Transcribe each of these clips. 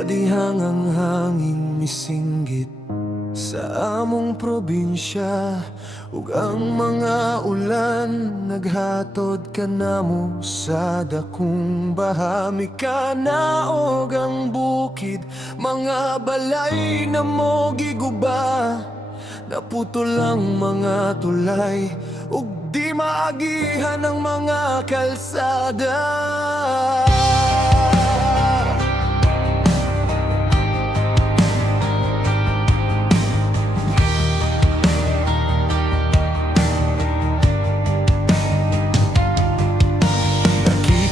Kadihang ang hangin misinggit sa among probinsya, ug ang mga ulan naghatod kanamo sa dakong baha. Mikanaog ang bukid, mga balay na mo giguba. Naputol ang mga tulay, ug di maagihan ang mga kalsada.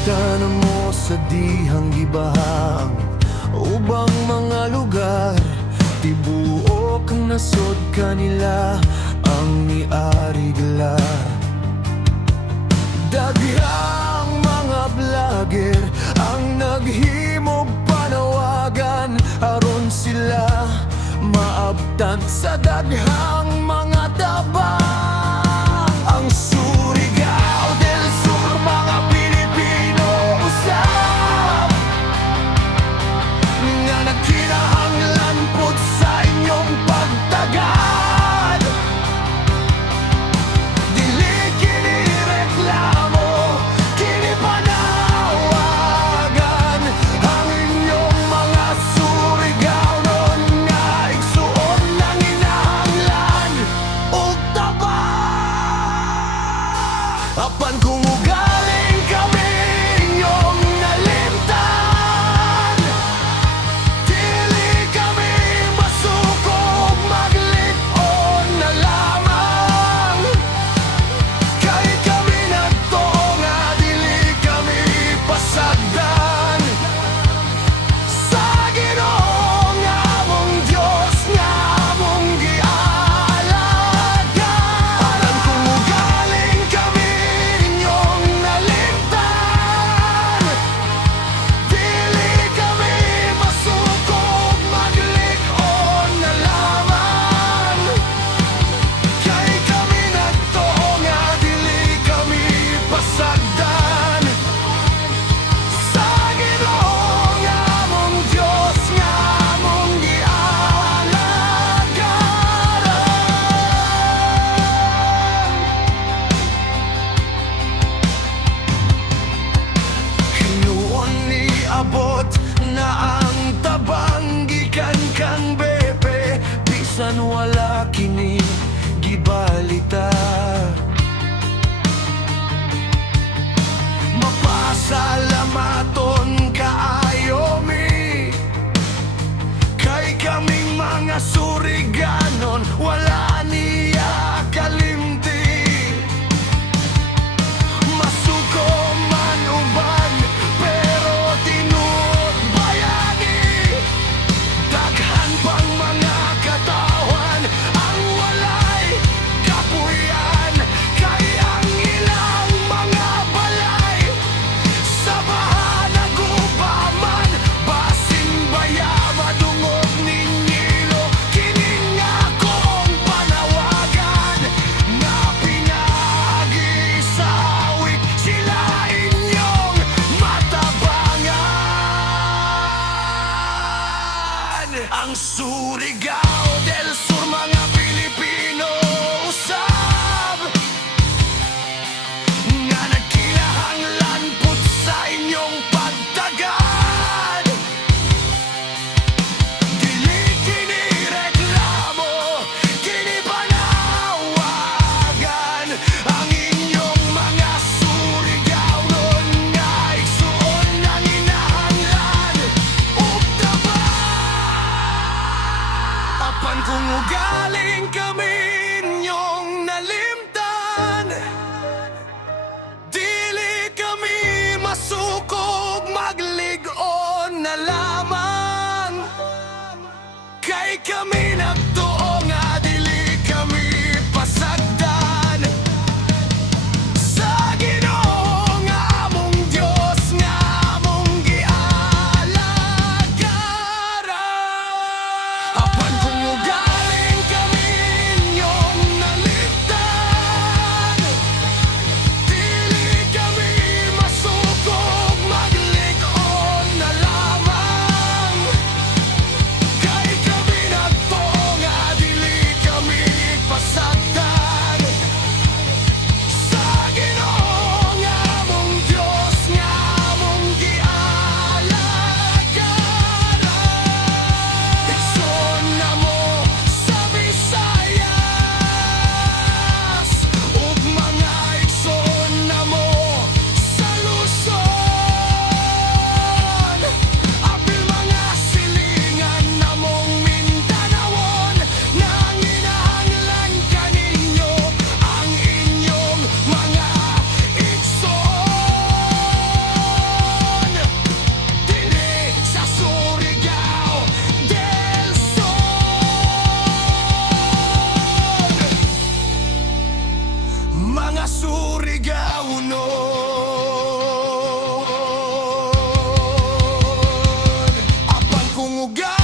Nakita na mo sa dihang gibahang ubang mga lugar, tibuok ang nasod kanila ang miari galar. Daghang mga vlogger ang naghimog panawagan aron sila maabtan sa daghang mga tabang. Ang Surigao del Sur, mga Pilipino usab nga nagkinahanglan pud sa inyong pagtagad. Dili kini reklamo, kini panawagan. Ang inyong mga Surigao-non nga igsuon ng inahanglan ug tabang. Apan kung ugaling kami inyong nalimtan, dili kami masuko maglit-on na lamang. Kay kami nadto nga dili kami pasagdan sa Ginoo nga among Dios nga among gialaga. Aron kung ugaling kami inyong nalimtan, dili kami masuko maglit-on na lamang. Kay kami nadto nga dili kami pasagdan sa Ginoo nga among Dios nga among gialagaran. Hinuon ni abot na ang tabang gikan kang bebe, bisan wala kini gibalita. Mapasalamaton kaayo mi, kay kaming mga Suriganon wala niya kalimti. Masuko man uban pero tinuod bayani. Daghan pang mga katawan ang walay kapuyan, kay ang ilang mga balay sa baha nagubaman. Basin baya madungog ninyilo, kini nga akong panawagan na pinagisawit sila inyong matabangan. Ang Surigao del Sur, mga Pilipino usab nga nagkinahanglan pud sa inyong pagtagad. Dili kini reklamo, kini panawagan. Ang inyong mga Surigao-non nga igsuon ng inahanglan ug tabang. Apan kung ugaling kami inyong nalimtan, dili kami masukog maglig-on na lamang. Kay kami nagtuo nga dili kami pasagdan sa Ginoo nga among Dios nga among gialagaran. Apan kung ugaling kami inyong nalimtan, dili kami masukog maglig-on na lamang. ko galing